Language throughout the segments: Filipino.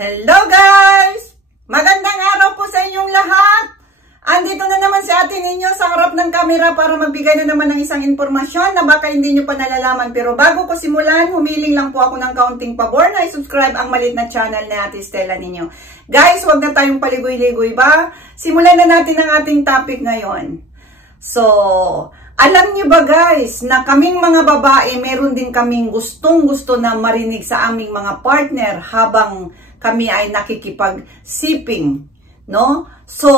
Hello guys! Magandang araw po sa inyong lahat! Andito na naman si ate ninyo sa harap ng camera para magbigay na naman ng isang informasyon na baka hindi nyo pa nalalaman. Pero bago ko simulan, humiling lang po ako ng kaunting pabor na i-subscribe ang maliit na channel na ate Stella ninyo. Guys, huwag na tayong paligoy-ligoy ba? Simulan na natin ang ating topic ngayon. So, alam niyo ba guys, na kaming mga babae, meron din kaming gustong-gusto na marinig sa aming mga partner habang kami ay nakikipag-sipping, no? So,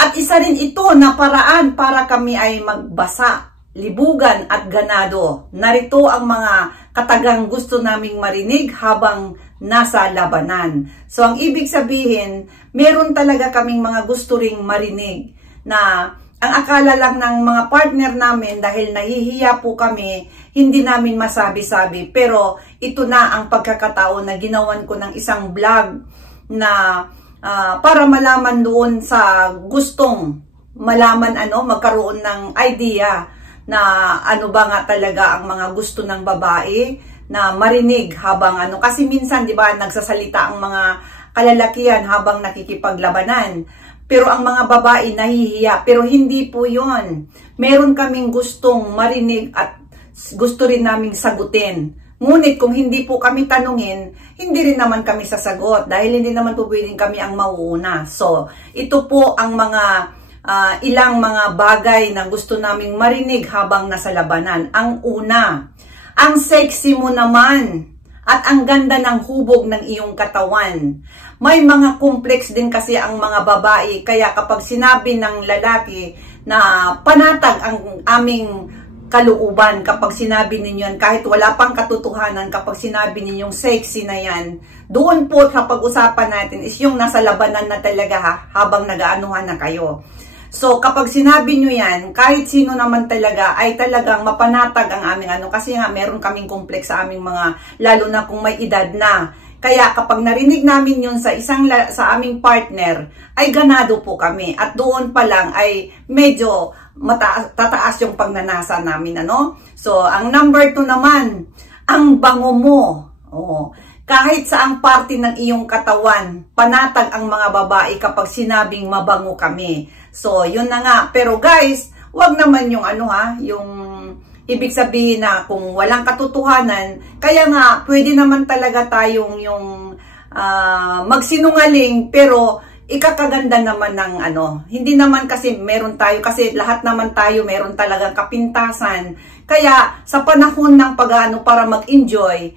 at isa rin ito na paraan para kami ay magbasa, libugan at ganado. Narito ang mga katagang gusto naming marinig habang nasa labanan. So, ang ibig sabihin, meron talaga kaming mga gusto ring marinig na ang akala lang ng mga partner namin dahil nahihiya po kami, hindi namin masabi-sabi. Pero ito na ang pagkakataon na ginawan ko ng isang vlog na para malaman doon sa gustong malaman magkaroon ng idea na ano ba nga talaga ang mga gusto ng babae na marinig habang kasi minsan 'di ba nagsasalita ang mga kalalakihan habang nakikipaglabanan. Pero ang mga babae nahihiya. Pero hindi po yun. Meron kaming gustong marinig at gusto rin naming sagutin. Ngunit kung hindi po kami tanungin, hindi rin naman kami sasagot. Dahil hindi naman po pwedeng kami ang mauuna. So, ito po ang mga ilang mga bagay na gusto naming marinig habang nasa labanan. Ang una, ang sexy mo naman. At ang ganda ng hubog ng iyong katawan. May mga complex din kasi ang mga babae. Kaya kapag sinabi ng lalaki na panatag ang aming kalooban, kapag sinabi ninyo yan, kahit wala pang katotohanan, kapag sinabi ninyong sexy na yan, doon po sa pag-usapan natin is yung nasa labanan na talaga habang nag-aanuhan na kayo. So, kapag sinabi nyo yan, kahit sino naman talaga, ay talagang mapanatag ang aming kasi nga meron kaming complex sa aming mga, lalo na kung may edad na. Kaya kapag narinig namin yun sa sa aming partner, ay ganado po kami. At doon pa lang ay medyo tataas yung pagnanasa namin, So, ang number 2 naman, ang bango mo. Oo. Kahit sa ang parte ng iyong katawan, panatag ang mga babae kapag sinabing mabango kami. So, yun na nga. Pero guys, wag naman yung yung ibig sabihin na kung walang katotohanan, kaya nga, pwede naman talaga tayong magsinungaling, pero ikakaganda naman ng Hindi naman kasi meron tayo, kasi lahat naman tayo meron talagang kapintasan. Kaya, sa panahon ng para mag-enjoy,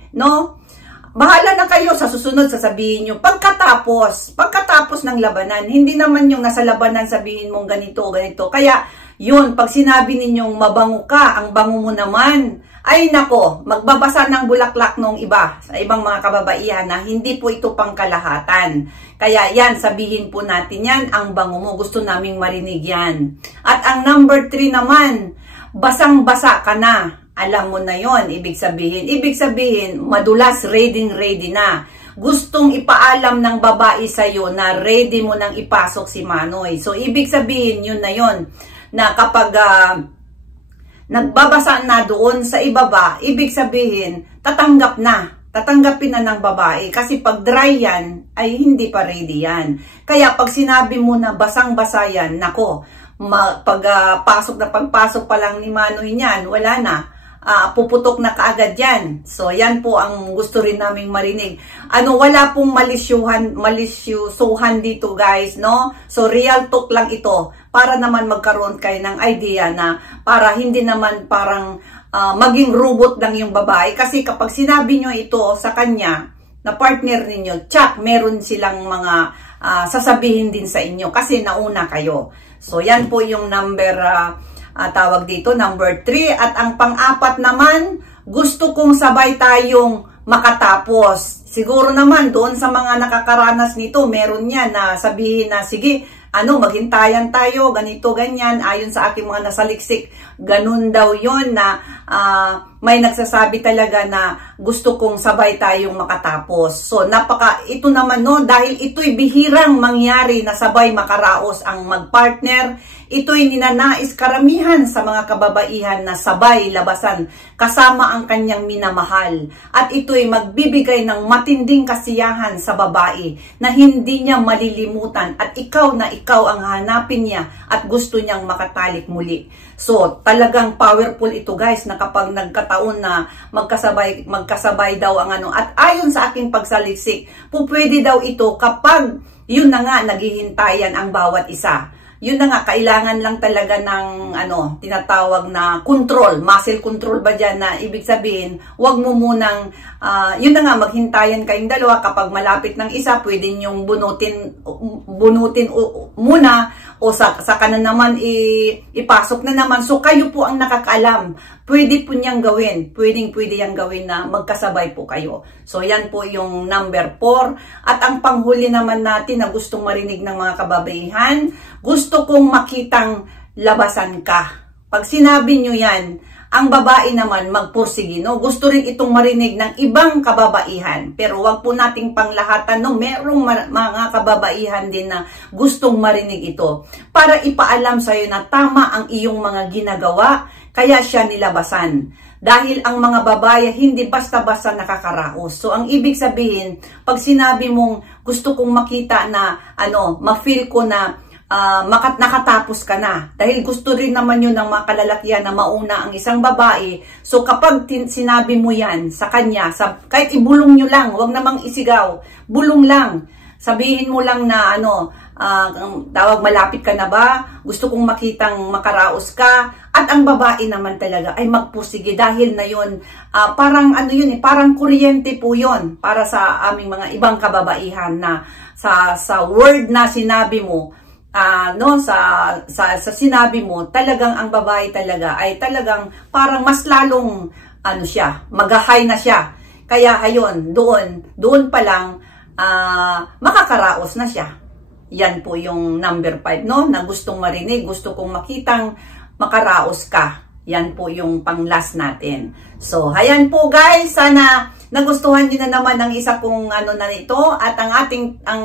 bahala na kayo sa susunod, sasabihin nyo. Pagkatapos ng labanan, hindi naman yung nasa labanan sabihin mong ganito. Kaya, yun, pag sinabi ninyong mabango ka, ang bango mo naman, ay nako, magbabasa ng bulaklak nung iba, sa ibang mga kababaihan na hindi po ito pang kalahatan. Kaya yan, sabihin po natin yan, ang bango mo, gusto naming marinig yan. At ang number 3 naman, basang-basa ka na. Alam mo na yon, ibig sabihin, madulas, ready na. Gustong ipaalam ng babae sa'yo na ready mo nang ipasok si Manoy. So, ibig sabihin, yun na yon, na kapag nagbabasa na doon sa ibaba, ibig sabihin, tatanggapin na ng babae. Kasi pag dry yan, ay hindi pa ready yan. Kaya pag sinabi mo na basang-basa yan, nako, pagpasok pa lang ni Manoy niyan, wala na. Puputok na kaagad yan. So, yan po ang gusto rin naming marinig. Wala pong malisyuhan dito guys, So, real talk lang ito para naman magkaroon kayo ng idea na para hindi naman parang maging robot lang yung babae. Kasi kapag sinabi nyo ito sa kanya, na partner ninyo, meron silang mga sasabihin din sa inyo kasi nauna kayo. So, yan po yung number tawag dito, number 3. At ang pang-4 naman, gusto kong sabay tayong makatapos. Siguro naman, doon sa mga nakakaranas nito, meron yan na sabihin na, sige, maghintayan tayo, ganito, ganyan, ayon sa aking mga nasaliksik, ganun daw yon na may nagsasabi talaga na gusto kong sabay tayong makatapos. So, ito naman dahil ito'y bihirang mangyari na sabay makaraos ang magpartner, ito'y ninanais karamihan sa mga kababaihan na sabay labasan kasama ang kanyang minamahal. At ito'y magbibigay ng matinding kasiyahan sa babae na hindi niya malilimutan at ikaw ang hanapin niya at gusto niyang makatalik muli. So, talagang powerful ito guys na kapag nagkataon na magkasabay daw ang ano. At ayon sa aking pagsaliksik, pwede daw ito kapag yun na nga naghihintayan ang bawat isa. Yun na nga, kailangan lang talaga ng ano, tinatawag na control, muscle control ba dyan, na ibig sabihin, wag mo munang, yun na nga, maghintayan kayong dalawa. Kapag malapit ng isa, pwede nyong bunutin muna, o sa kanan naman, ipasok na naman. So, kayo po ang nakakaalam. Pwede po niyang gawin. Pwede yang gawin na magkasabay po kayo. So, yan po yung number 4. At ang panghuli naman natin na gustong marinig ng mga kababaihan, gusto kong makitang labasan ka. Pag sinabi nyo yan, ang babae naman magpursige, no? Gusto rin itong marinig ng ibang kababaihan. Pero wag po nating panglahatan, no? Merong mga kababaihan din na gustong marinig ito. Para ipaalam sa'yo na tama ang iyong mga ginagawa, kaya siya nilabasan. Dahil ang mga babae hindi basta-basta nakakaraos. So, ang ibig sabihin, pag sinabi mong gusto kong makita na, ma-feel ko na nakatapos ka na. Dahil gusto rin naman yun ng mga kalalakihan na mauna ang isang babae. So, kapag sinabi mo yan sa kanya, kahit ibulong nyo lang, wag namang isigaw, bulong lang. Sabihin mo lang na, tawag, malapit ka na ba? Gusto kong makitang makaraos ka. At ang babae naman talaga ay magpursige dahil na yun, parang parang kuryente po yun para sa aming mga ibang kababaihan na sa word na sinabi mo, sa sinabi mo, talagang ang babae talaga ay talagang parang mas lalong magahay na siya. Kaya ayon, doon pa lang makakaraos na siya. Yan po yung number 5, no? Na gustong marinig, gusto kong makitang makaraos ka. Yan po yung pang-last natin. So, ayan po guys, sana nagustuhan niyo na naman ang isa kong na ito, at ang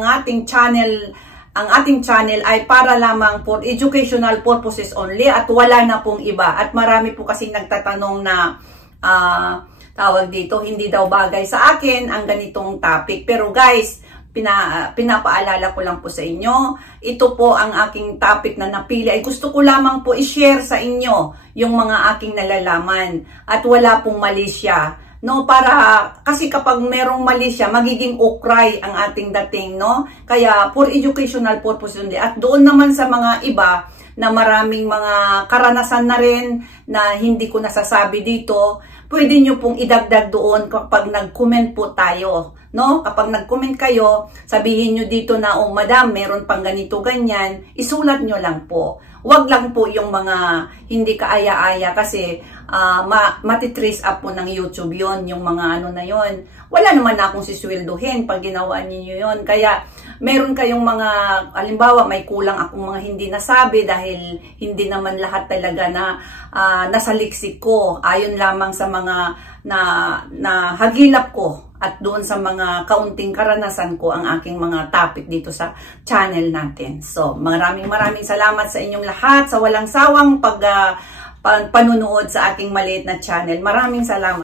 ating channel ay para lamang for educational purposes only at wala na pong iba. At marami po kasing nagtatanong na tawag dito, hindi daw bagay sa akin ang ganitong topic. Pero guys, pinapaalala ko lang po sa inyo, ito po ang aking topic na napili. Ay gusto ko lamang po i-share sa inyo yung mga aking nalalaman at wala pong mali siya. No, kasi kapag merong mali siya, magiging ukray ang ating dating, no? Kaya for educational purpose yun. At doon naman sa mga iba na maraming mga karanasan na rin na hindi ko nasasabi dito, pwede nyo pong idagdag doon kapag nag-comment po tayo, no? Kapag nag-comment kayo, sabihin nyo dito na, oh madam, meron pang ganito, ganyan, isulat nyo lang po. Huwag lang po yung mga hindi kaaya-aya kasi matitrace up po ng YouTube yon, yung mga na yon. Wala naman na akong sisweldohin pag ginawa niyo yon. Kaya meron kayong mga, halimbawa may kulang akong mga hindi nasabi dahil hindi naman lahat talaga na nasa liksik ko. Ayon lamang sa mga na hagilap ko at doon sa mga kaunting karanasan ko ang aking mga topic dito sa channel natin. So, maraming salamat sa inyong lahat sa walang sawang panunood sa aking maliit na channel. Maraming salamat.